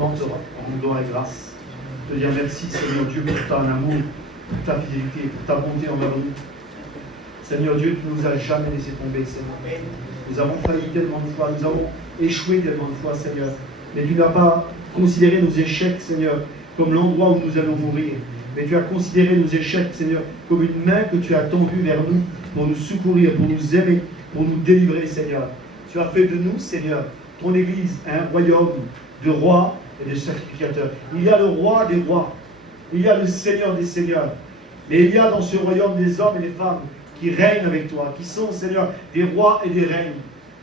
En gloire et grâce. Te dire merci, Seigneur Dieu, pour ton amour, pour ta fidélité, pour ta bonté envers nous. Seigneur Dieu, tu ne nous as jamais laissé tomber, Seigneur. Nous avons failli tellement de fois, nous avons échoué tellement de fois, Seigneur. Mais tu n'as pas considéré nos échecs, Seigneur, comme l'endroit où nous allons mourir. Mais tu as considéré nos échecs, Seigneur, comme une main que tu as tendue vers nous pour nous secourir, pour nous aimer, pour nous délivrer, Seigneur. Tu as fait de nous, Seigneur, ton Église, un royaume de rois et de sacrificateurs. Il y a le roi des rois, il y a le Seigneur des seigneurs. Mais il y a dans ce royaume des hommes et des femmes qui règnent avec toi, qui sont, Seigneur, des rois et des reines.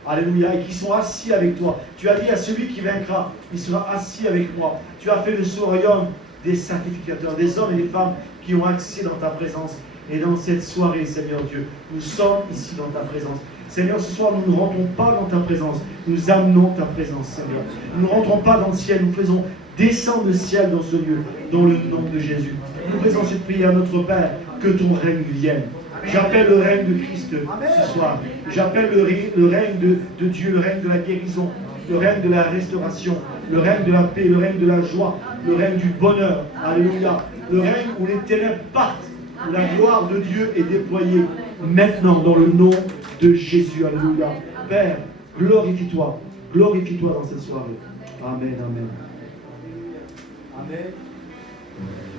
Alléluia, et qui sont assis avec toi. Tu as dit à celui qui vaincra, il sera assis avec moi. Tu as fait de ce royaume des sacrificateurs, des hommes et des femmes qui ont accès dans ta présence. Et dans cette soirée, Seigneur Dieu, nous sommes ici dans ta présence. Seigneur, ce soir, nous ne rentrons pas dans ta présence, nous amenons ta présence, Seigneur. Nous ne rentrons pas dans le ciel, nous faisons descendre le ciel dans ce lieu, dans le nom de Jésus. Nous faisons cette prière à notre Père, que ton règne vienne. J'appelle le règne de Christ ce soir. J'appelle le règne de Dieu, le règne de la guérison, le règne de la restauration, le règne de la paix, le règne de la joie, le règne du bonheur. Alléluia. Le règne où les ténèbres partent, où la gloire de Dieu est déployée maintenant dans le nom de Jésus. Alléluia. Père, glorifie-toi. Glorifie-toi dans cette soirée. Amen, amen. Amen.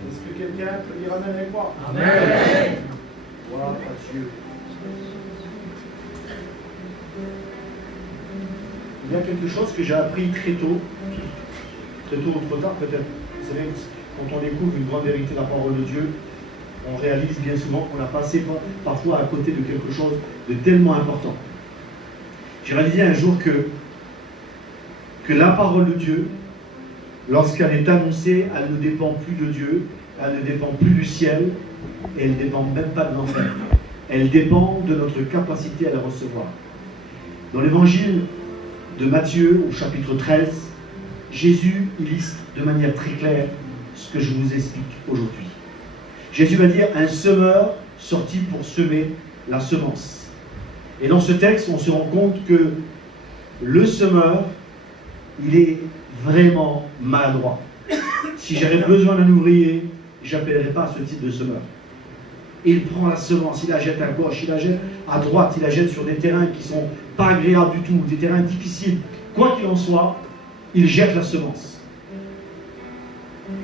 Est-ce que quelqu'un peut dire amen avec moi? Amen. Gloire à Dieu. Il y a quelque chose que j'ai appris très tôt ou trop tard peut-être. Vous savez, quand on découvre une grande vérité de la parole de Dieu, on réalise bien souvent qu'on a passé parfois à côté de quelque chose de tellement important. J'ai réalisé un jour que la parole de Dieu, lorsqu'elle est annoncée, elle ne dépend plus de Dieu, elle ne dépend plus du ciel, et elle ne dépend même pas de l'enfer. Elle dépend de notre capacité à la recevoir. Dans l'évangile de Matthieu, au chapitre 13, Jésus illustre de manière très claire ce que je vous explique aujourd'hui. Jésus va dire un semeur sorti pour semer la semence. Et dans ce texte, on se rend compte que le semeur, il est vraiment maladroit. Si j'avais besoin d'un ouvrier, je n'appellerais pas ce type de semeur. Il prend la semence, il la jette à gauche, il la jette à droite, il la jette sur des terrains qui ne sont pas agréables du tout, des terrains difficiles. Quoi qu'il en soit, il jette la semence.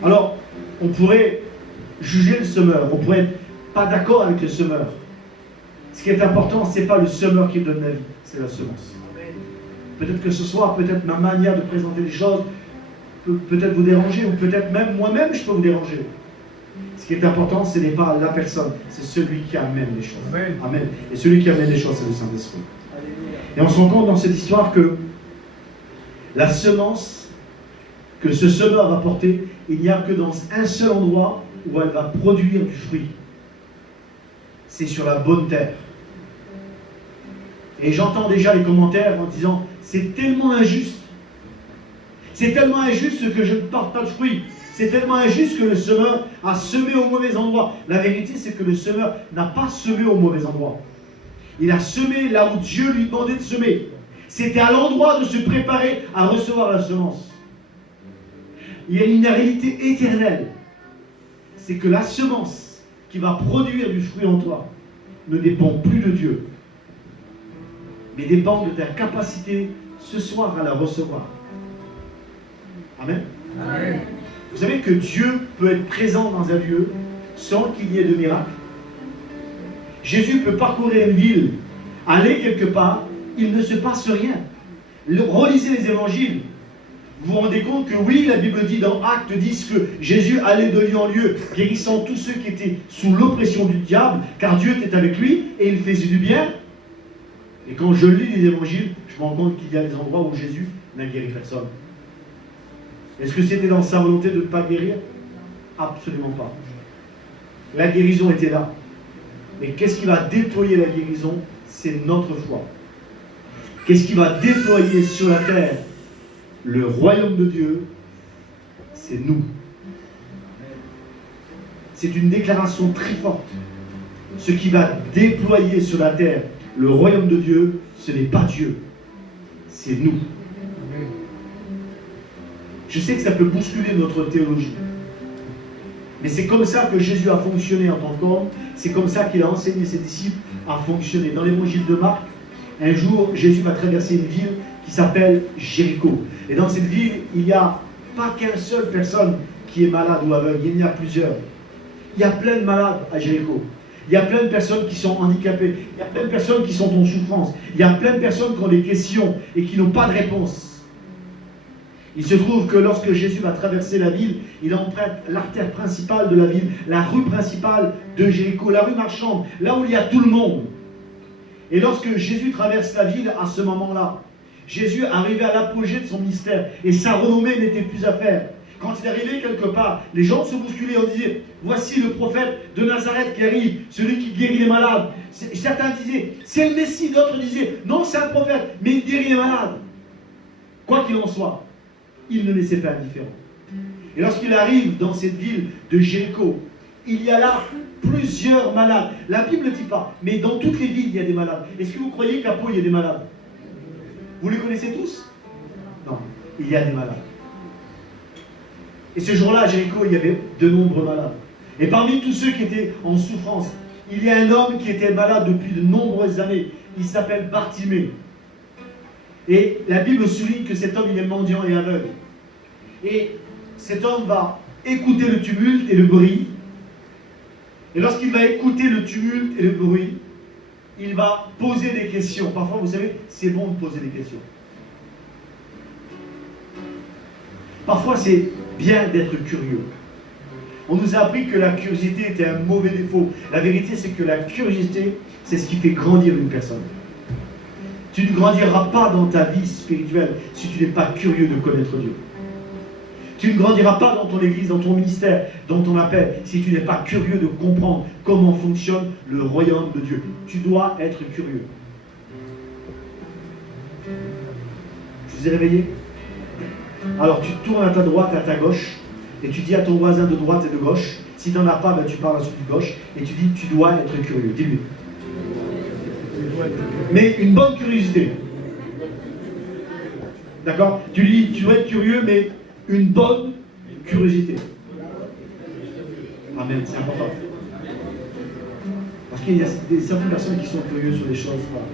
Alors, on pourrait juger le semeur, on pourrait être pas d'accord avec le semeur. Ce qui est important, ce n'est pas le semeur qui donne la vie, c'est la semence. Peut-être que ce soir, peut-être ma manière de présenter les choses peut peut-être vous déranger, ou peut-être même moi-même je peux vous déranger. Ce qui est important, ce n'est pas la personne, c'est celui qui amène les choses. Amen. Amen. Et celui qui amène les choses, c'est le Saint-Esprit. Et on se rend compte dans cette histoire que la semence que ce semeur va porter, il n'y a que dans un seul endroit où elle va produire du fruit. C'est sur la bonne terre. Et j'entends déjà les commentaires en disant, c'est tellement injuste. C'est tellement injuste que je ne porte pas de fruits. C'est tellement injuste que le semeur a semé au mauvais endroit. La vérité, c'est que le semeur n'a pas semé au mauvais endroit. Il a semé là où Dieu lui demandait de semer. C'était à l'endroit de se préparer à recevoir la semence. Il y a une réalité éternelle. C'est que la semence qui va produire du fruit en toi ne dépend plus de Dieu, mais dépend de ta capacité ce soir à la recevoir. Amen. Amen. Vous savez que Dieu peut être présent dans un lieu sans qu'il y ait de miracle. Jésus peut parcourir une ville, aller quelque part, il ne se passe rien. Relisez les évangiles. Vous vous rendez compte que oui, la Bible dit dans Actes 10 que Jésus allait de lieu en lieu, guérissant tous ceux qui étaient sous l'oppression du diable, car Dieu était avec lui et il faisait du bien. Et quand je lis les évangiles, je me rends compte qu'il y a des endroits où Jésus n'a guéri personne. Est-ce que c'était dans sa volonté de ne pas guérir? Absolument pas. La guérison était là. Mais qu'est-ce qui va déployer la guérison? C'est notre foi. Qu'est-ce qui va déployer sur la terre le royaume de Dieu? C'est nous. C'est une déclaration très forte. Ce qui va déployer sur la terre le royaume de Dieu, ce n'est pas Dieu, c'est nous. Je sais que ça peut bousculer notre théologie. Mais c'est comme ça que Jésus a fonctionné en tant qu'homme. C'est comme ça qu'il a enseigné ses disciples à fonctionner. Dans l'évangile de Marc, un jour, Jésus va traverser une ville qui s'appelle Jéricho. Et dans cette ville, il n'y a pas qu'une seule personne qui est malade ou aveugle. Il y en a plusieurs. Il y a plein de malades à Jéricho. Il y a plein de personnes qui sont handicapées. Il y a plein de personnes qui sont en souffrance. Il y a plein de personnes qui ont des questions et qui n'ont pas de réponse. Il se trouve que lorsque Jésus va traverser la ville, il emprunte l'artère principale de la ville, la rue principale de Jéricho, la rue marchande, là où il y a tout le monde. Et lorsque Jésus traverse la ville à ce moment-là, Jésus arrivait à l'apogée de son ministère et sa renommée n'était plus à faire. Quand il arrivait quelque part, les gens se bousculaient, on disait, voici le prophète de Nazareth qui arrive, celui qui guérit les malades. Certains disaient, c'est le Messie, d'autres disaient, non, c'est un prophète, mais il guérit les malades. Quoi qu'il en soit, il ne laissait pas indifférent. Et lorsqu'il arrive dans cette ville de Jéricho, il y a là plusieurs malades. La Bible ne dit pas, mais dans toutes les villes, il y a des malades. Est-ce que vous croyez qu'à Pau, il y a des malades? Vous les connaissez tous? Non, il y a des malades. Et ce jour-là, à Jéricho, il y avait de nombreux malades. Et parmi tous ceux qui étaient en souffrance, il y a un homme qui était malade depuis de nombreuses années. Il s'appelle Bartimée. Et la Bible souligne que cet homme, il est mendiant et aveugle. Et cet homme va écouter le tumulte et le bruit. Et lorsqu'il va écouter le tumulte et le bruit, il va poser des questions. Parfois, vous savez, c'est bon de poser des questions. Parfois, c'est bien d'être curieux. On nous a appris que la curiosité était un mauvais défaut. La vérité, c'est que la curiosité, c'est ce qui fait grandir une personne. Tu ne grandiras pas dans ta vie spirituelle si tu n'es pas curieux de connaître Dieu. Tu ne grandiras pas dans ton église, dans ton ministère, dans ton appel, si tu n'es pas curieux de comprendre comment fonctionne le royaume de Dieu. Tu dois être curieux. Je vous ai réveillé? Alors tu tournes à ta droite, à ta gauche, et tu dis à ton voisin de droite et de gauche, si tu n'en as pas, ben tu parles à celui de gauche, et tu dis, tu dois être curieux. Dis-lui. Mais une bonne curiosité. D'accord? Tu dis, tu dois être curieux, mais une bonne curiosité. Amen, c'est important. Parce qu'il y a certaines personnes qui sont curieuses sur des choses. Voilà.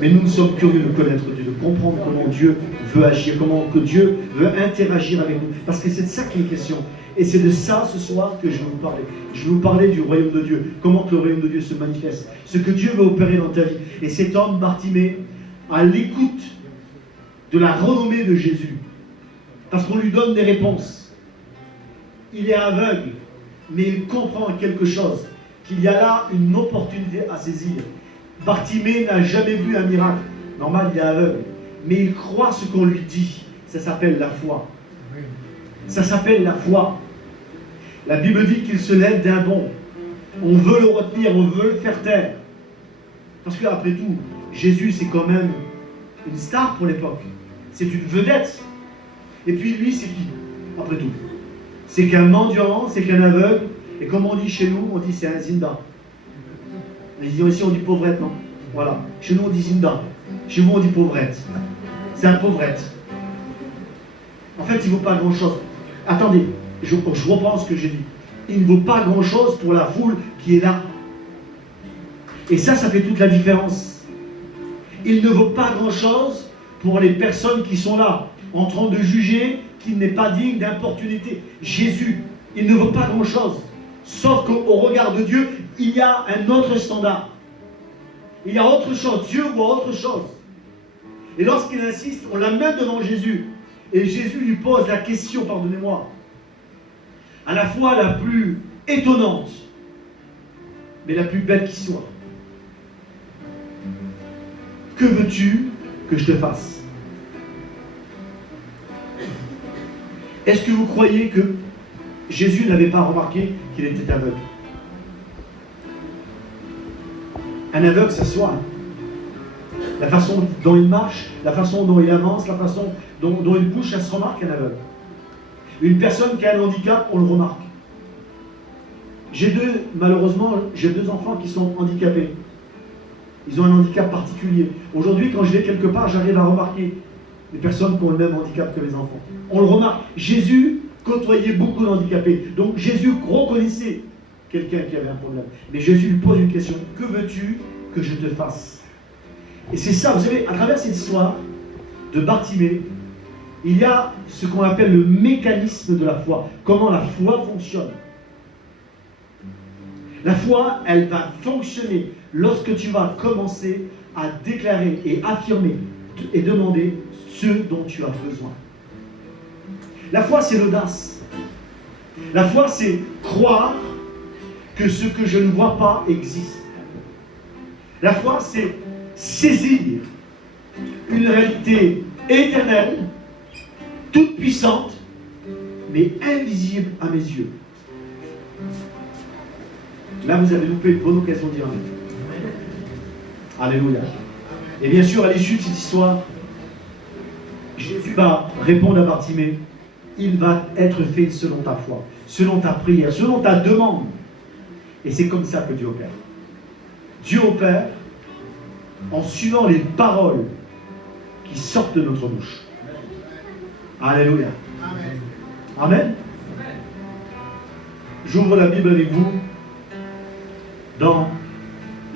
Mais nous sommes curieux de connaître Dieu, de comprendre comment Dieu veut agir, comment que Dieu veut interagir avec nous. Parce que c'est de ça qu'il est question. Et c'est de ça ce soir que je vais vous parler. Je vais vous parler du royaume de Dieu. Comment que le royaume de Dieu se manifeste. Ce que Dieu veut opérer dans ta vie. Et cet homme, Bartimée, à l'écoute de la renommée de Jésus. Parce qu'on lui donne des réponses. Il est aveugle, mais il comprend quelque chose. Qu'il y a là une opportunité à saisir. Bartimée n'a jamais vu un miracle. Normal, il est aveugle. Mais il croit ce qu'on lui dit. Ça s'appelle la foi. Ça s'appelle la foi. La Bible dit qu'il se lève d'un bond. On veut le retenir, on veut le faire taire. Parce qu'après tout, Jésus, c'est quand même une star pour l'époque. C'est une vedette. Et puis lui, c'est qui, après tout? C'est qu'un mendiant, c'est qu'un aveugle. Et comme on dit chez nous, on dit c'est un zinda. Ici, on dit pauvrette, non? Voilà. Chez nous, on dit zinda. Chez vous, on dit pauvrette. C'est un pauvrette. En fait, il ne vaut pas grand-chose. Attendez, je reprends ce que j'ai dit. Il ne vaut pas grand-chose pour la foule qui est là. Et ça fait toute la différence. Il ne vaut pas grand-chose pour les personnes qui sont là, en train de juger qu'il n'est pas digne d'importunité. Jésus, il ne vaut pas grand-chose. Sauf qu'au regard de Dieu, il y a un autre standard. Il y a autre chose. Dieu voit autre chose. Et lorsqu'il insiste, on l'amène devant Jésus. Et Jésus lui pose la question, pardonnez-moi, à la fois la plus étonnante, mais la plus belle qui soit. Que veux-tu que je te fasse? Est-ce que vous croyez que Jésus n'avait pas remarqué qu'il était aveugle? Un aveugle, ça se voit. La façon dont il marche, la façon dont il avance, la façon dont il bouge, ça se remarque, un aveugle. Une personne qui a un handicap, on le remarque. Malheureusement, j'ai deux enfants qui sont handicapés. Ils ont un handicap particulier. Aujourd'hui, quand je vais quelque part, j'arrive à remarquer les personnes qui ont le même handicap que les enfants. On le remarque. Jésus côtoyait beaucoup d'handicapés. Donc Jésus reconnaissait quelqu'un qui avait un problème. Mais Jésus lui pose une question. Que veux-tu que je te fasse? Et c'est ça, vous savez, à travers cette histoire de Bartimée, il y a ce qu'on appelle le mécanisme de la foi. Comment la foi fonctionne. La foi, elle va fonctionner lorsque tu vas commencer à déclarer et affirmer et demander ce dont tu as besoin. La foi, c'est l'audace. La foi, c'est croire que ce que je ne vois pas existe. La foi, c'est saisir une réalité éternelle, toute puissante, mais invisible à mes yeux. Là, vous avez loupé une bonne occasion de dire amen. Alléluia. Et bien sûr, à l'issue de cette histoire, Jésus va répondre à Bartimée. Il va être fait selon ta foi, selon ta prière, selon ta demande. Et c'est comme ça que Dieu opère. Dieu opère en suivant les paroles qui sortent de notre bouche. Alléluia. Amen. Amen. J'ouvre la Bible avec vous dans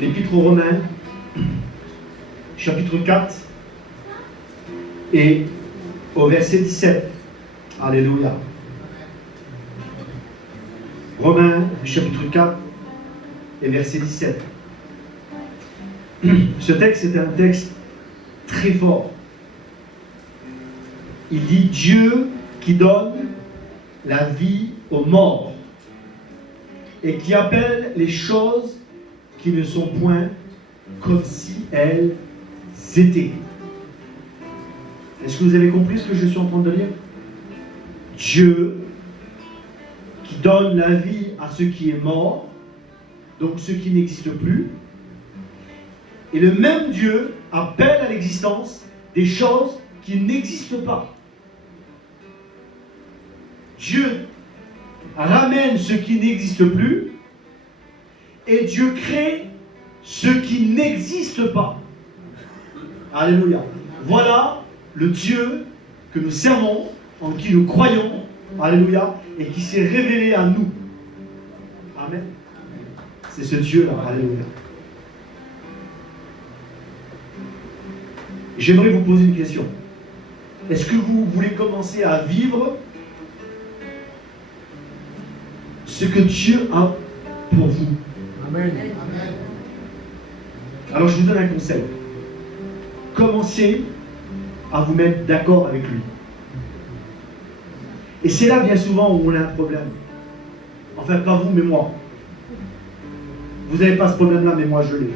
l'Épître aux Romains, chapitre 4, et au verset 17. Alléluia. Romains, chapitre 4, et verset 17. Ce texte est un texte très fort. Il dit Dieu qui donne la vie aux morts et qui appelle les choses qui ne sont point comme si elles étaient. Est-ce que vous avez compris ce que je suis en train de lire? Dieu qui donne la vie à ce qui est mort, donc ce qui n'existe plus. Et le même Dieu appelle à l'existence des choses qui n'existent pas. Dieu ramène ce qui n'existe plus et Dieu crée ce qui n'existe pas. Alléluia. Voilà le Dieu que nous servons, en qui nous croyons, alléluia, et qui s'est révélé à nous. Amen. C'est ce Dieu-là, alléluia. J'aimerais vous poser une question. Est-ce que vous voulez commencer à vivre ce que Dieu a pour vous? Amen. Alors je vous donne un conseil. Commencez à vous mettre d'accord avec lui. Et c'est là bien souvent où on a un problème. Enfin, pas vous, mais moi. Vous n'avez pas ce problème-là, mais moi je l'ai.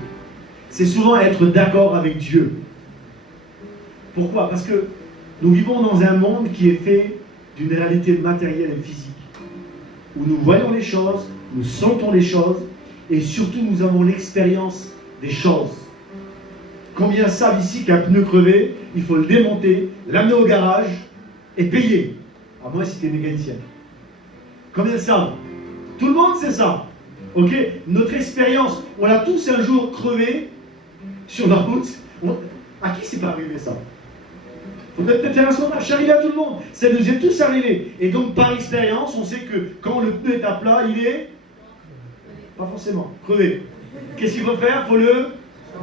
C'est souvent être d'accord avec Dieu. Pourquoi? Parce que nous vivons dans un monde qui est fait d'une réalité matérielle et physique. Où nous voyons les choses, nous sentons les choses, et surtout nous avons l'expérience des choses. Combien savent ici qu'un pneu crevé, il faut le démonter, l'amener au garage et payer? À moins si tu es mécanicien. Combien savent? Tout le monde sait ça. Ok? Notre expérience, on a tous un jour crevé sur la route. À qui c'est pas arrivé ça? Il faudrait peut-être faire un sondage. C'est arrivé à tout le monde. Ça nous est tous arrivé. Et donc par expérience, on sait que quand le pneu est à plat, il est pas forcément crevé. Qu'est-ce qu'il faut faire? Il faut le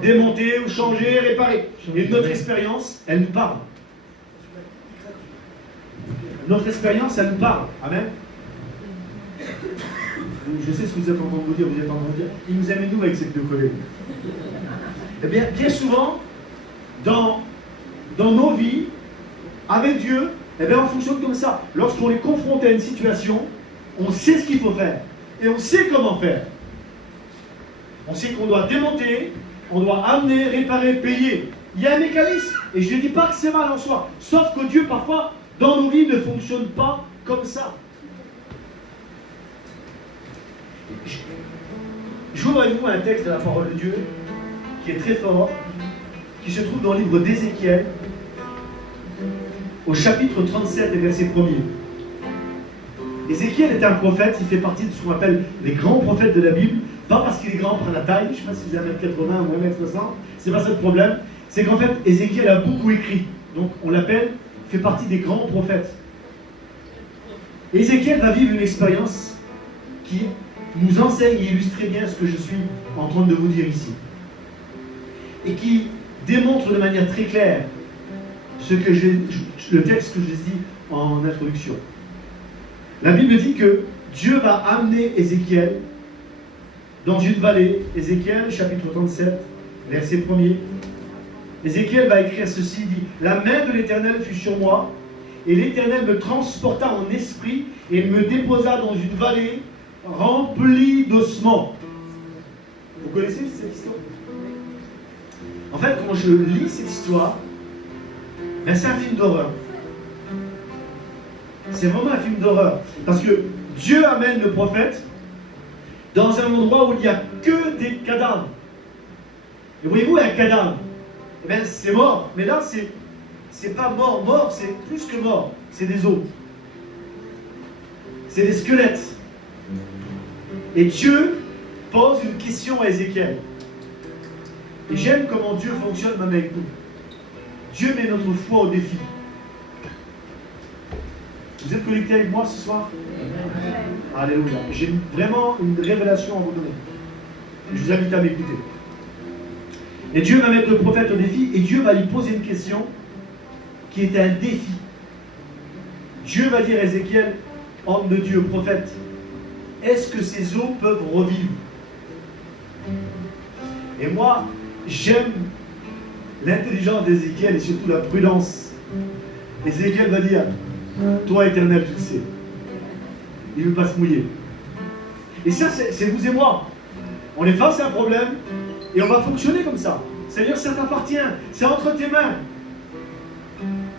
démonter ou changer, réparer. Et notre expérience, elle nous parle. Notre expérience, elle nous parle. Amen. Je sais ce que vous êtes en train de vous dire. Vous êtes en train de dire, il nous aime nous avec ces deux collègues. Eh bien souvent, dans nos vies, avec Dieu, eh bien on fonctionne comme ça. Lorsqu'on est confronté à une situation, on sait ce qu'il faut faire. Et on sait comment faire. On sait qu'on doit démonter, on doit amener, réparer, payer. Il y a un mécanisme. Et je ne dis pas que c'est mal en soi. Sauf que Dieu, parfois, dans nos vies, ne fonctionne pas comme ça. Je vous avec vous un texte de la parole de Dieu qui est très fort, qui se trouve dans le livre d'Ézéchiel, au chapitre 37 et verset 1er. Ézéchiel est un prophète, il fait partie de ce qu'on appelle les grands prophètes de la Bible, pas parce qu'il est grand par la taille, je ne sais pas si vous avez 1m80 ou 1m60, c'est pas ça le problème, c'est qu'en fait Ézéchiel a beaucoup écrit. donc on l'appelle, fait partie des grands prophètes. Ézéchiel va vivre une expérience qui nous enseigne et illustre très bien ce que je suis en train de vous dire ici. Et qui démontre de manière très claire le texte que je dis en introduction. La Bible dit que Dieu va amener Ézéchiel dans une vallée. Ézéchiel, chapitre 37, verset 1er. Ézéchiel va écrire ceci, il dit « La main de l'Éternel fut sur moi, et l'Éternel me transporta en esprit, et me déposa dans une vallée remplie d'ossements. » Vous connaissez cette histoire? En fait, quand je lis cette histoire, ben c'est un film d'horreur. C'est vraiment un film d'horreur. Parce que Dieu amène le prophète dans un endroit où il n'y a que des cadavres. Et voyez-vous, un cadavre, eh bien, c'est mort. Mais là, c'est pas mort. Mort, c'est plus que mort. C'est des os. C'est des squelettes. Et Dieu pose une question à Ézéchiel. Et j'aime comment Dieu fonctionne même avec nous. Dieu met notre foi au défi. Vous êtes connectés avec moi ce soir? Alléluia. J'ai vraiment une révélation à vous donner. Je vous invite à m'écouter. Et Dieu va mettre le prophète au défi et Dieu va lui poser une question qui est un défi. Dieu va dire à Ézéchiel, homme de Dieu, prophète, est-ce que ces eaux peuvent revivre? Et moi, j'aime l'intelligence d'Ézéchiel et surtout la prudence. Ézéchiel va dire, toi Éternel, tu le sais. Il ne veut pas se mouiller. Et ça, c'est vous et moi. On est face à un problème et on va fonctionner comme ça. C'est-à-dire, ça t'appartient, c'est entre tes mains.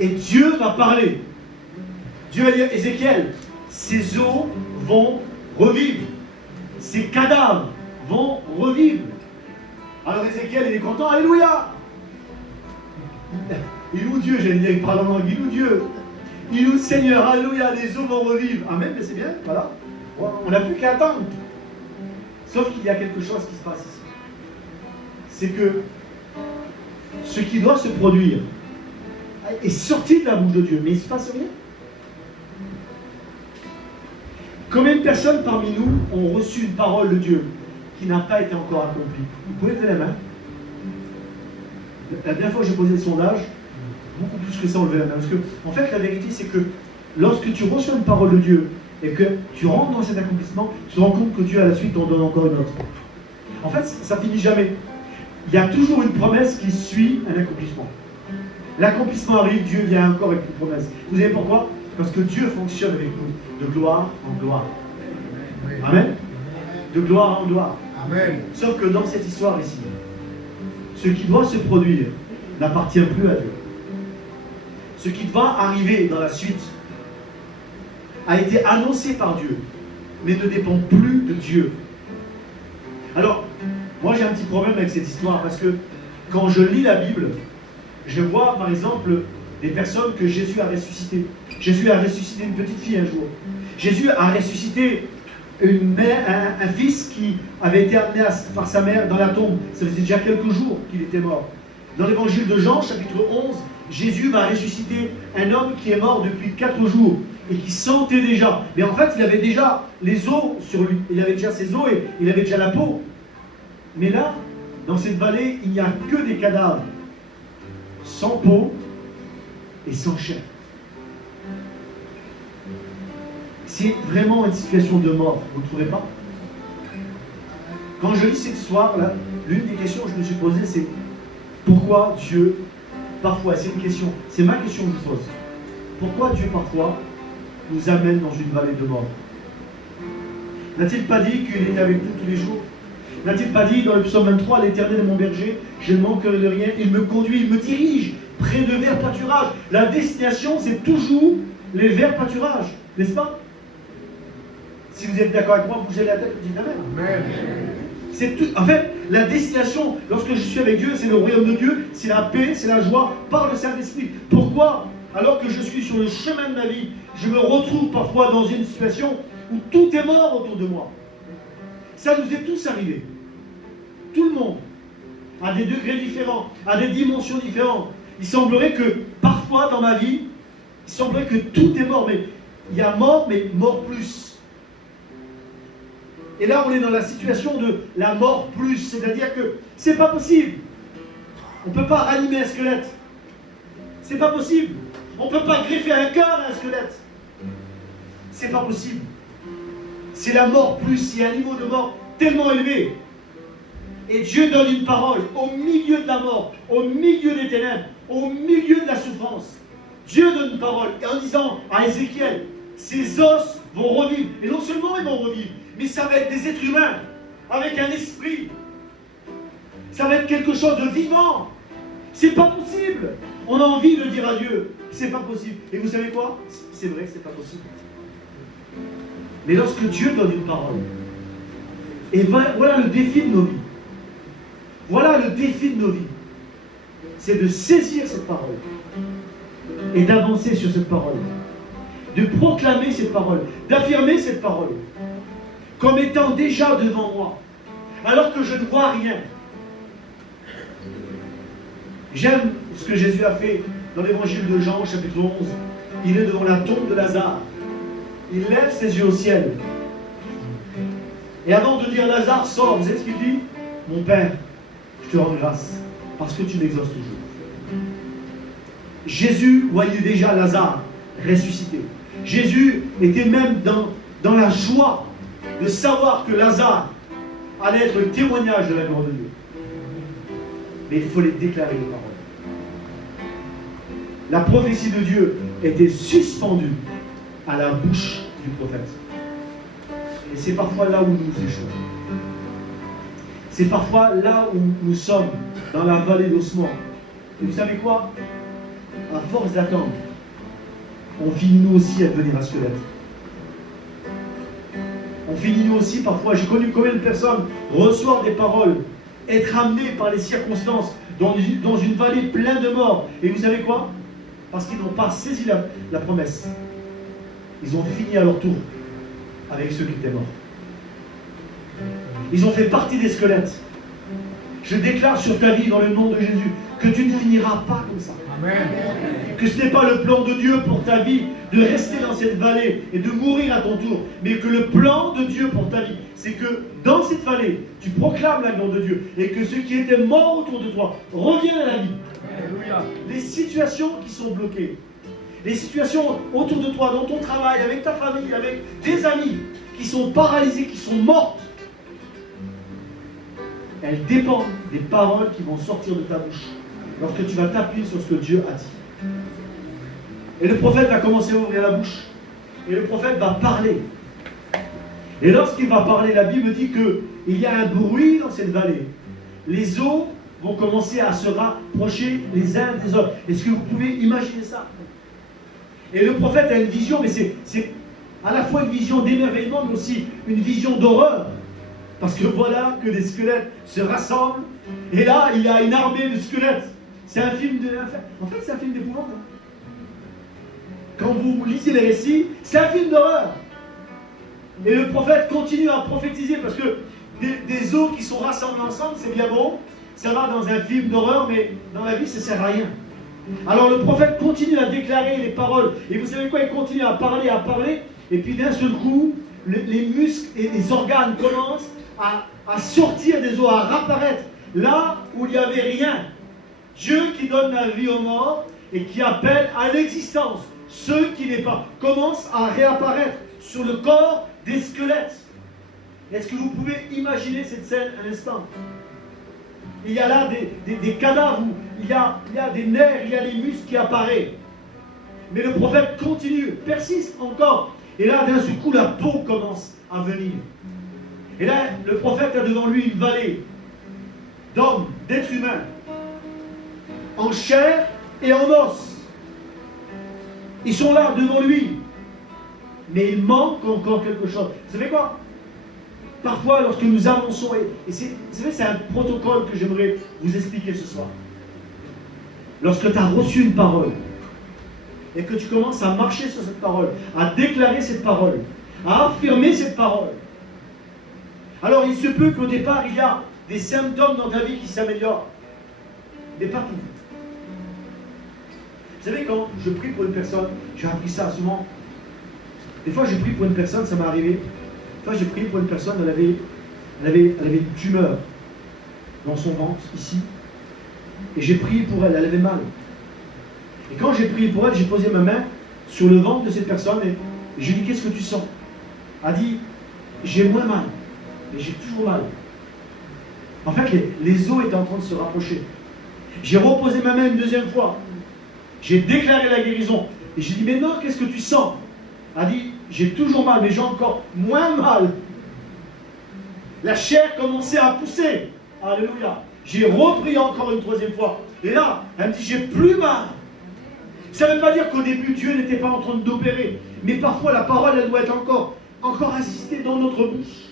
Et Dieu va parler. Dieu va dire, Ézéchiel, ces eaux vont revivre. Ces cadavres vont revivre. Alors Ézéchiel, il est content, alléluia. Il loue Dieu, j'allais dire, il parle en langue, il loue Dieu. Il loue le Seigneur, alléluia, les eaux vont revivre. Amen, mais c'est bien, voilà. On n'a plus qu'à attendre. Sauf qu'il y a quelque chose qui se passe ici. C'est que ce qui doit se produire est sorti de la bouche de Dieu, mais il ne se passe rien. Combien de personnes parmi nous ont reçu une parole de Dieu qui n'a pas été encore accomplie? Vous pouvez lever la main. La dernière fois que j'ai posé le sondage, beaucoup plus que ça, on levait la main. Parce que, en fait, la vérité, c'est que lorsque tu reçois une parole de Dieu et que tu rentres dans cet accomplissement, tu te rends compte que Dieu, à la suite, t'en donne encore une autre. En fait, ça finit jamais. Il y a toujours une promesse qui suit un accomplissement. L'accomplissement arrive, Dieu vient encore avec une promesse. Vous savez pourquoi? Parce que Dieu fonctionne avec nous, de gloire en gloire. Amen. De gloire en gloire. Amen. Sauf que dans cette histoire ici, ce qui doit se produire n'appartient plus à Dieu. Ce qui va arriver dans la suite a été annoncé par Dieu, mais ne dépend plus de Dieu. Alors, moi j'ai un petit problème avec cette histoire, parce que quand je lis la Bible, je vois par exemple des personnes que Jésus a ressuscitées. Jésus a ressuscité une petite fille un jour. Jésus a ressuscité un fils qui avait été amené par sa mère dans la tombe. Ça faisait déjà quelques jours qu'il était mort. Dans l'évangile de Jean, chapitre 11, Jésus va ressusciter un homme qui est mort depuis 4 jours et qui sentait déjà. Mais en fait, il avait déjà les os sur lui. Il avait déjà ses os et il avait déjà la peau. Mais là, dans cette vallée, il n'y a que des cadavres, sans peau et sans chair. C'est vraiment une situation de mort, vous ne trouvez pas? Quand je lis cette histoire-là, l'une des questions que je me suis posée, c'est pourquoi Dieu, parfois, c'est une question, c'est ma question que je pose, pourquoi Dieu, parfois, nous amène dans une vallée de mort? N'a-t-il pas dit qu'il est avec nous tous les jours? N'a-t-il pas dit dans le psaume 23, l'Éternel est mon berger, je ne manquerai de rien, il me conduit, il me dirige près de verts pâturages. La destination, c'est toujours les verts pâturages, n'est-ce pas? Si vous êtes d'accord avec moi, bougez la tête, dites Amen. Amen. C'est tout. En fait, la destination, lorsque je suis avec Dieu, c'est le royaume de Dieu, c'est la paix, c'est la joie par le Saint-Esprit. Pourquoi? Alors que je suis sur le chemin de ma vie, je me retrouve parfois dans une situation où tout est mort autour de moi. Ça nous est tous arrivé. Tout le monde, à des degrés différents, à des dimensions différentes. Il semblerait que parfois dans ma vie, il semblerait que tout est mort, mais il y a mort, mais mort plus. Et là, on est dans la situation de la mort plus, c'est-à-dire que c'est pas possible. On ne peut pas ranimer un squelette. C'est pas possible. On ne peut pas greffer un cœur à un squelette. C'est pas possible. C'est la mort plus, il y a un niveau de mort tellement élevé. Et Dieu donne une parole au milieu de la mort, au milieu des ténèbres, au milieu de la souffrance. Dieu donne une parole en disant à Ézéchiel, ces os vont revivre. Et non seulement ils vont revivre, mais ça va être des êtres humains, avec un esprit. Ça va être quelque chose de vivant. C'est pas possible. On a envie de dire à Dieu, c'est pas possible. Et vous savez quoi? C'est vrai que c'est pas possible. Mais lorsque Dieu donne une parole, et voilà le défi de nos vies. Voilà le défi de nos vies. C'est de saisir cette parole et d'avancer sur cette parole. De proclamer cette parole, d'affirmer cette parole comme étant déjà devant moi, alors que je ne vois rien. J'aime ce que Jésus a fait dans l'évangile de Jean, chapitre 11. Il est devant la tombe de Lazare. Il lève ses yeux au ciel. Et avant de dire Lazare, sors, vous savez ce qu'il dit? Mon Père, je te rends grâce, parce que tu m'exauces toujours. Jésus voyait déjà Lazare ressuscité. Jésus était même dans la joie de savoir que Lazare allait être le témoignage de la gloire de Dieu. Mais il fallait déclarer les paroles. La prophétie de Dieu était suspendue à la bouche du prophète. Et c'est parfois là où nous échouons. C'est parfois là où nous sommes, dans la vallée d'ossements. Et vous savez quoi? À force d'attendre, on finit nous aussi à devenir un squelette. On finit nous aussi parfois, j'ai connu combien de personnes reçoivent des paroles, être amenées par les circonstances dans une vallée pleine de morts. Et vous savez quoi? Parce qu'ils n'ont pas saisi la promesse. Ils ont fini à leur tour avec ceux qui étaient morts. Ils ont fait partie des squelettes. Je déclare sur ta vie dans le nom de Jésus que tu ne finiras pas comme ça. Amen. Que ce n'est pas le plan de Dieu pour ta vie de rester dans cette vallée et de mourir à ton tour, mais que le plan de Dieu pour ta vie, c'est que dans cette vallée, tu proclames la gloire de Dieu et que ceux qui étaient morts autour de toi reviennent à la vie. Alléluia. Les situations qui sont bloquées, les situations autour de toi, dans ton travail, avec ta famille, avec tes amis, qui sont paralysées, qui sont mortes, elles dépendent des paroles qui vont sortir de ta bouche lorsque tu vas t'appuyer sur ce que Dieu a dit. Et le prophète va commencer à ouvrir la bouche. Et le prophète va parler. Et lorsqu'il va parler, la Bible dit qu'il y a un bruit dans cette vallée. Les eaux vont commencer à se rapprocher les uns des autres. Est-ce que vous pouvez imaginer ça? Et le prophète a une vision, mais c'est à la fois une vision d'émerveillement, mais aussi une vision d'horreur. Parce que voilà que des squelettes se rassemblent, et là, il y a une armée de squelettes. C'est un film de... En fait, c'est un film d'épouvante. Quand vous lisez les récits, c'est un film d'horreur. Et le prophète continue à prophétiser, parce que des eaux qui sont rassemblées ensemble, c'est bien bon. Ça va dans un film d'horreur, mais dans la vie, ça ne sert à rien. Alors le prophète continue à déclarer les paroles. Et vous savez quoi? Il continue à parler, et puis d'un seul coup, les muscles et les organes commencent à sortir des eaux, à réapparaître là où il n'y avait rien. Dieu qui donne la vie aux morts et qui appelle à l'existence ceux qui n'est pas, commence à réapparaître sur le corps des squelettes. Est-ce que vous pouvez imaginer cette scène un instant? Il y a là des cadavres, il y a des nerfs, il y a les muscles qui apparaissent. Mais le prophète continue, persiste encore. Et là, d'un seul coup, la peau commence à venir. Et là, le prophète a devant lui une vallée d'hommes, d'êtres humains, en chair et en os. Ils sont là devant lui. Mais il manque encore quelque chose. Vous savez quoi? Parfois, lorsque nous avançons, et c'est un protocole que j'aimerais vous expliquer ce soir. Lorsque tu as reçu une parole, et que tu commences à marcher sur cette parole, à déclarer cette parole, à affirmer cette parole, alors il se peut qu'au départ, il y a des symptômes dans ta vie qui s'améliorent. Mais pas tout. Vous savez, quand je prie pour une personne, j'ai appris ça souvent. Des fois, j'ai prié pour une personne, ça m'est arrivé. Des fois, j'ai prié pour une personne, elle avait une tumeur dans son ventre, ici. Et j'ai prié pour elle, elle avait mal. Et quand j'ai prié pour elle, j'ai posé ma main sur le ventre de cette personne et j'ai dit, qu'est-ce que tu sens? Elle a dit, j'ai moins mal, mais j'ai toujours mal. En fait, les os étaient en train de se rapprocher. J'ai reposé ma main une deuxième fois. J'ai déclaré la guérison. Et j'ai dit, mais non, qu'est-ce que tu sens? Elle a dit, j'ai toujours mal, mais j'ai encore moins mal. La chair commençait à pousser. Alléluia. J'ai repris encore une troisième fois. Et là, elle me dit, j'ai plus mal. Ça ne veut pas dire qu'au début, Dieu n'était pas en train d'opérer. Mais parfois, la parole, elle doit être encore assistée dans notre bouche.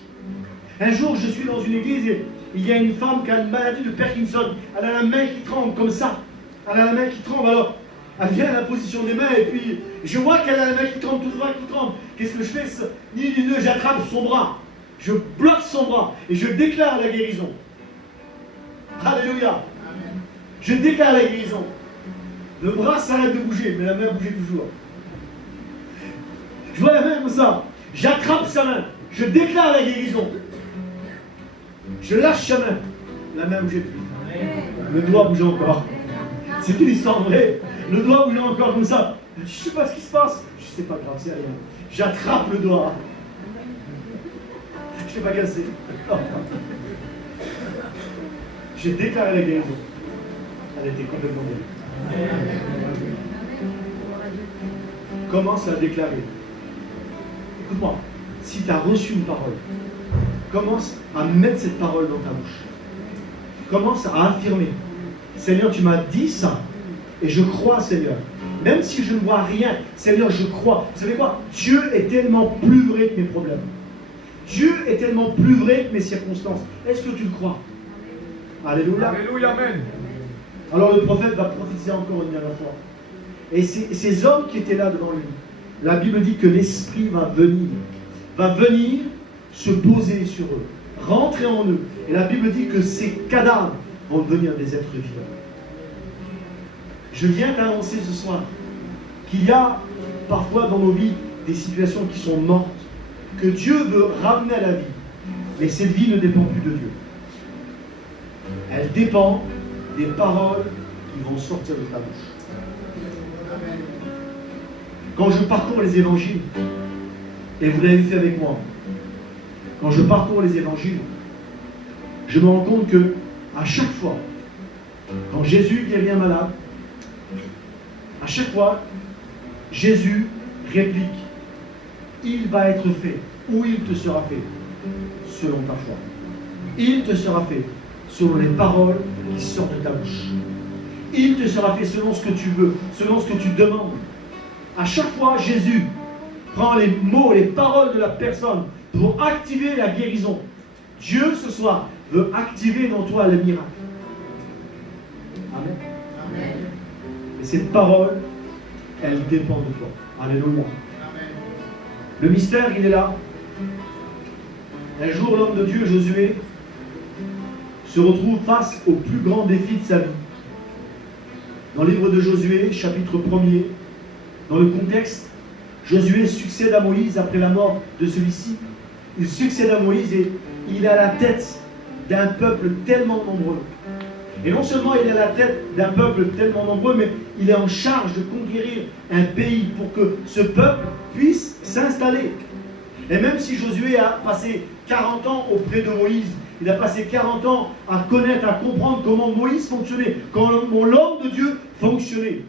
Un jour, je suis dans une église et il y a une femme qui a une maladie de Parkinson. Elle a la main qui tremble comme ça. Elle a la main qui tremble. Alors, elle vient à la position des mains et puis je vois qu'elle a la main qui tremble, tout droit qui tremble. Qu'est-ce que je fais? Ni deux, j'attrape son bras. Je bloque son bras et je déclare la guérison. Alléluia. Je déclare la guérison. Le bras s'arrête de bouger, mais la main bougeait toujours. Je vois la main comme ça. J'attrape sa main. Je déclare la guérison. Je lâche sa main. La main bougeait plus. Le doigt bougeait encore. C'est une histoire vraie. Le doigt bougeait encore comme ça. Je ne sais pas ce qui se passe. Je ne sais pas grave, c'est rien. J'attrape le doigt. Je ne t'ai pas cassé. J'ai déclaré la guérison. Elle était complètement guérie. Commence à déclarer. Écoute-moi, si tu as reçu une parole, commence à mettre cette parole dans ta bouche. Commence à affirmer. Seigneur, tu m'as dit ça. Et je crois, Seigneur. Même si je ne vois rien, Seigneur, je crois. Vous savez quoi? Dieu est tellement plus vrai que mes problèmes. Dieu est tellement plus vrai que mes circonstances. Est-ce que tu le crois? Alléluia. Alléluia, amen. Alors le prophète va prophétiser encore une dernière fois. Et ces hommes qui étaient là devant lui, la Bible dit que l'Esprit va venir se poser sur eux, rentrer en eux. Et la Bible dit que ces cadavres vont devenir des êtres vivants. Je viens t'annoncer ce soir qu'il y a parfois dans nos vies des situations qui sont mortes, que Dieu veut ramener à la vie. Mais cette vie ne dépend plus de Dieu. Elle dépend des paroles qui vont sortir de ta bouche. Quand je parcours les évangiles, et vous l'avez fait avec moi, quand je parcours les évangiles, je me rends compte que à chaque fois, quand Jésus guérit un malade, à chaque fois, Jésus réplique, il va être fait, ou il te sera fait, selon ta foi. Il te sera fait, selon les paroles qui sortent de ta bouche. Il te sera fait selon ce que tu veux, selon ce que tu demandes. À chaque fois, Jésus prend les mots, les paroles de la personne pour activer la guérison. Dieu, ce soir, veut activer dans toi le miracle. Amen. Amen. Et cette parole, elle dépend de toi. Alléluia. Amen. Le mystère, il est là. Un jour, l'homme de Dieu, Josué, se retrouve face au plus grand défi de sa vie. Dans le livre de Josué, chapitre 1er, dans le contexte, Josué succède à Moïse après la mort de celui-ci. Il succède à Moïse et il est à la tête d'un peuple tellement nombreux. Et non seulement il est à la tête d'un peuple tellement nombreux, mais il est en charge de conquérir un pays pour que ce peuple puisse s'installer. Et même si Josué a passé 40 ans auprès de Moïse, il a passé 40 ans à connaître, à comprendre comment Moïse fonctionnait, comment l'homme de Dieu fonctionnait.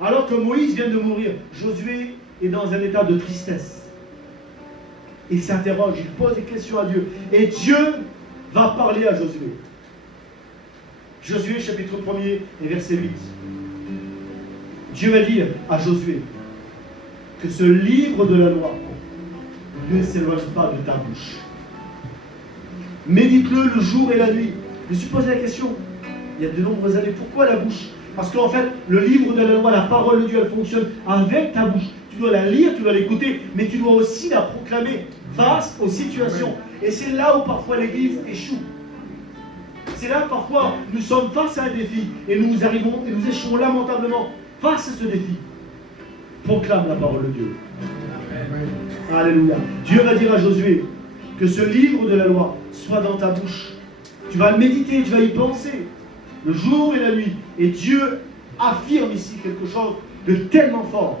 Alors que Moïse vient de mourir, Josué est dans un état de tristesse. Il s'interroge, il pose des questions à Dieu. Et Dieu va parler à Josué. Josué chapitre 1er et verset 8. Dieu va dire à Josué que ce livre de la loi ne s'éloigne pas de ta bouche. Médite-le le jour et la nuit. Je me suis posé la question, il y a de nombreuses années, pourquoi la bouche? Parce qu'en fait, le livre de la loi, la parole de Dieu, elle fonctionne avec ta bouche. Tu dois la lire, tu dois l'écouter, mais tu dois aussi la proclamer face aux situations. Et c'est là où parfois l'Église échoue. C'est là que parfois nous sommes face à un défi et nous arrivons et nous échouons lamentablement. face à ce défi, proclame la parole de Dieu. Alléluia. Dieu va dire à Josué que ce livre de la loi soit dans ta bouche. Tu vas le méditer, tu vas y penser, le jour et la nuit. Et Dieu affirme ici quelque chose de tellement fort.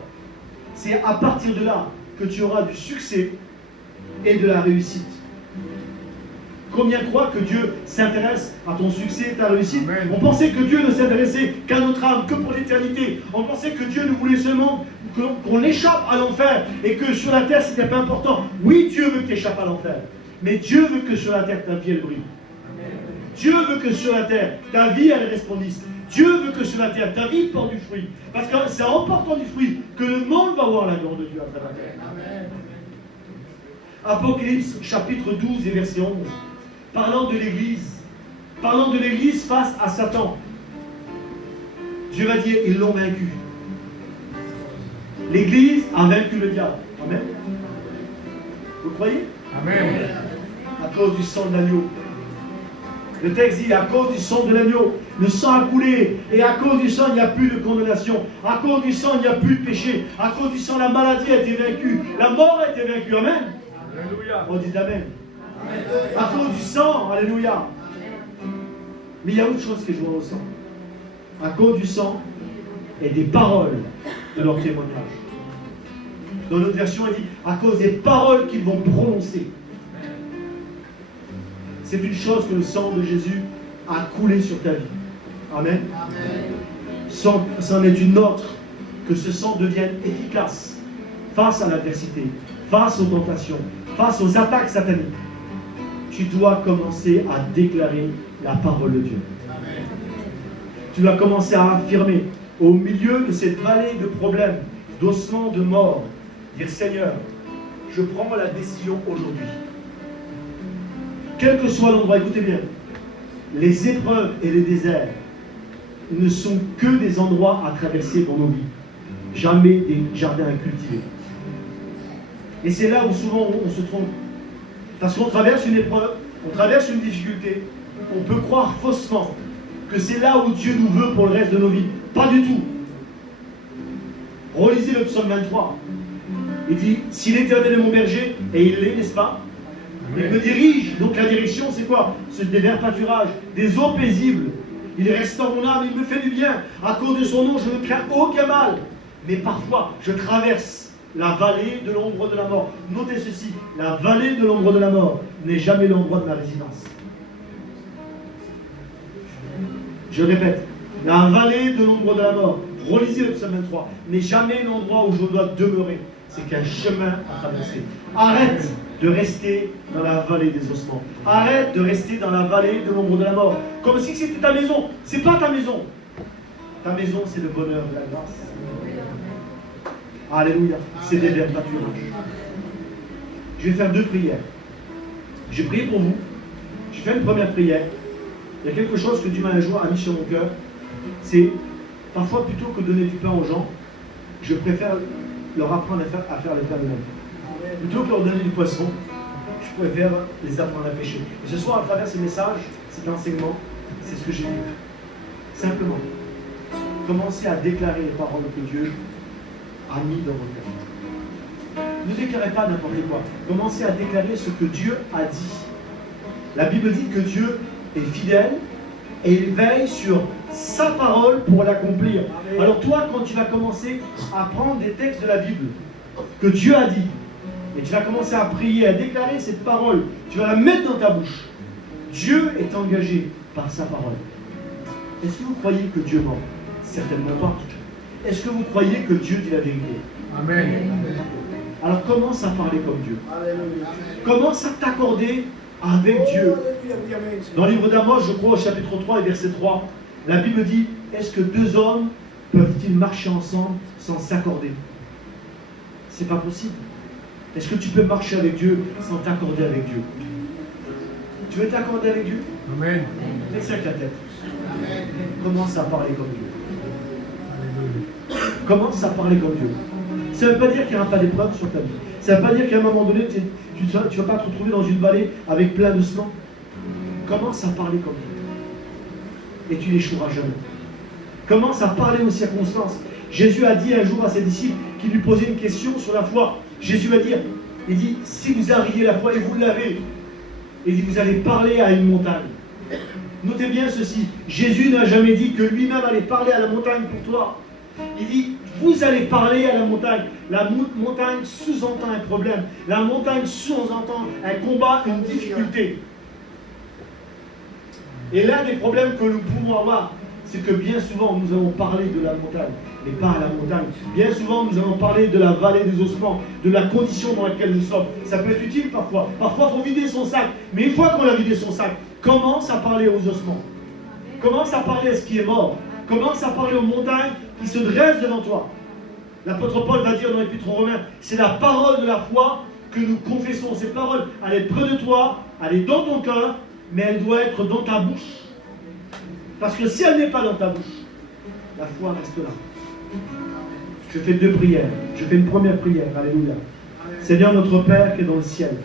C'est à partir de là que tu auras du succès et de la réussite. Combien croient que Dieu s'intéresse à ton succès et ta réussite? Amen. On pensait que Dieu ne s'intéressait qu'à notre âme, que pour l'éternité. On pensait que Dieu nous voulait seulement qu'on échappe à l'enfer et que sur la terre, c'était pas important. Oui, Dieu veut que tu échappes à l'enfer. Mais Dieu veut que sur la terre, ta vie, elle brille. Dieu veut que sur la terre, ta vie, elle resplendisse. Dieu veut que sur la terre, ta vie porte du fruit. Parce que c'est en portant du fruit que le monde va voir la gloire de Dieu à travers la terre. Apocalypse, chapitre 12 et verset 11. Parlant de l'Église face à Satan. Dieu va dire, ils l'ont vaincu. L'Église a vaincu le diable. Amen. Vous croyez? Amen. À cause du sang de l'agneau. Le texte dit, à cause du sang de l'agneau, le sang a coulé, et à cause du sang, il n'y a plus de condamnation. À cause du sang, il n'y a plus de péché. À cause du sang, la maladie a été vaincue. La mort a été vaincue. Amen. Alléluia. On dit Amen. À cause du sang, alléluia. Mais il y a autre chose que je vois au sang. À cause du sang et des paroles de leur témoignage. Dans notre version, il dit à cause des paroles qu'ils vont prononcer. C'est une chose que le sang de Jésus a coulé sur ta vie. Amen. C'en est une autre que ce sang devienne efficace face à l'adversité, face aux tentations, face aux attaques sataniques. Tu dois commencer à déclarer la parole de Dieu. Amen. Tu dois commencer à affirmer au milieu de cette vallée de problèmes, d'ossements, de mort, dire Seigneur, je prends la décision aujourd'hui. Quel que soit l'endroit, écoutez bien, les épreuves et les déserts ne sont que des endroits à traverser dans nos vies, jamais des jardins à cultiver. Et c'est là où souvent on se trompe. Parce qu'on traverse une épreuve, on traverse une difficulté, on peut croire faussement que c'est là où Dieu nous veut pour le reste de nos vies. Pas du tout. Relisez le psaume 23. Il dit, si l'Éternel est mon berger, et il l'est, n'est-ce pas? Il me dirige. Donc la direction, c'est quoi? C'est des verts pâturages, des eaux paisibles. Il restaure mon âme, il me fait du bien. À cause de son nom, je ne crains aucun mal. Mais parfois, je traverse la vallée de l'ombre de la mort. Notez ceci, la vallée de l'ombre de la mort n'est jamais l'endroit de ma résidence. Je répète, la vallée de l'ombre de la mort, relisez le psaume 23, n'est jamais l'endroit où je dois demeurer. C'est qu'un chemin à traverser. Arrête de rester dans la vallée des ossements. Arrête de rester dans la vallée de l'ombre de la mort. Comme si c'était ta maison. C'est pas ta maison. Ta maison, c'est le bonheur de la grâce. Alléluia. C'est des verts pâturages. Je vais faire 2 prières. Je prie pour vous. Je fais une première prière. Il y a quelque chose que Dieu m'a un jour a mis sur mon cœur. C'est parfois plutôt que de donner du pain aux gens, je préfère leur apprendre à faire les plats eux-mêmes. Plutôt que leur donner du poisson, je préfère les apprendre à pêcher. Et ce soir, à travers ces messages, cet enseignement, c'est ce que j'ai vu. Simplement, commencez à déclarer les paroles que Dieu a mis dans votre cœur. Ne déclarez pas n'importe quoi. Commencez à déclarer ce que Dieu a dit. La Bible dit que Dieu est fidèle et il veille sur sa parole pour l'accomplir. Alors toi, quand tu vas commencer à prendre des textes de la Bible que Dieu a dit, et tu vas commencer à prier, à déclarer cette parole, tu vas la mettre dans ta bouche. Dieu est engagé par sa parole. Est-ce que vous croyez que Dieu ment? Certainement pas. Est-ce que vous croyez que Dieu dit la vérité? Amen. Alors commence à parler comme Dieu. Commence à t'accorder avec Dieu. Dans le livre d'Amos, je crois au chapitre 3 et verset 3, la Bible dit, est-ce que 2 hommes peuvent-ils marcher ensemble sans s'accorder? C'est pas possible. Est-ce que tu peux marcher avec Dieu sans t'accorder avec Dieu? Tu veux t'accorder avec Dieu? Amen. Laisse avec la tête. Commence à parler comme Dieu. Commence à parler comme Dieu. Ça ne veut pas dire qu'il n'y aura pas d'épreuve sur ta vie. Ça ne veut pas dire qu'à un moment donné, tu ne vas pas te retrouver dans une vallée avec plein de sang. Commence à parler comme Dieu. Et tu n'échoueras jamais. Commence à parler aux circonstances. Jésus a dit un jour à ses disciples qui lui posaient une question sur la foi. Jésus va dire, il dit, si vous arrivez la foi et vous l'avez, il dit, vous allez parler à une montagne. Notez bien ceci, Jésus n'a jamais dit que lui-même allait parler à la montagne pour toi. Il dit, vous allez parler à la montagne. La montagne sous-entend un problème. La montagne sous-entend un combat, une difficulté. Et l'un des problèmes que nous pouvons avoir, c'est que bien souvent nous allons parler de la montagne, mais pas à la montagne. Bien souvent nous allons parler de la vallée des ossements, de la condition dans laquelle nous sommes. Ça peut être utile parfois. Parfois il faut vider son sac. Mais une fois qu'on a vidé son sac, commence à parler aux ossements. Commence à parler à ce qui est mort. Commence à parler aux montagnes qui se dressent devant toi. L'apôtre Paul va dire dans l'Épître aux Romains, c'est la parole de la foi que nous confessons. Cette parole, elle est près de toi, elle est dans ton cœur, mais elle doit être dans ta bouche. Parce que si elle n'est pas dans ta bouche, la foi reste là. Je fais deux prières. Je fais une première prière. Alléluia. Seigneur notre Père qui est dans le ciel,